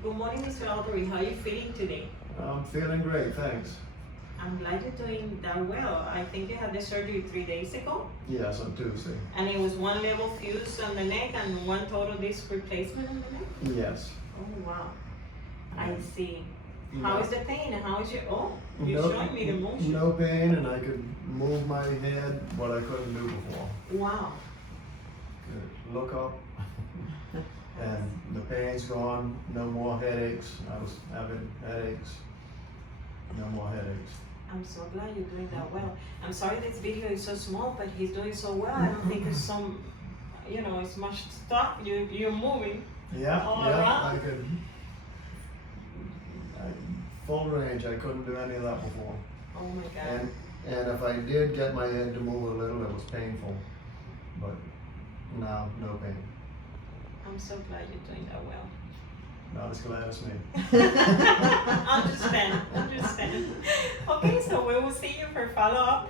Good morning, Mr. Albury. How are you feeling today? I'm feeling great, thanks. I'm glad you're doing that well. I think you had the surgery 3 days ago. Yes, on Tuesday. And it was one level fuse on the neck and one total disc replacement on the neck? Yes. Oh, wow. I see. No. How is the pain? How is your, oh, you're showing me the motion. No pain, and I could move my head, what I couldn't do before. Wow. Could look up, and the pain's gone, no more headaches. I was having headaches, no more headaches. I'm so glad you're doing that well. I'm sorry this video is so small, but he's doing so well. I don't think it's some, you know, it's much stuff. You're moving. Yeah, all yeah, around. I could. Full range, I couldn't do any of that before. Oh my God. And if I did get my head to move a little, it was painful. But now, no pain. I'm so glad you're doing that well. Not as glad as me. Understand. Okay, so we will see you for follow-up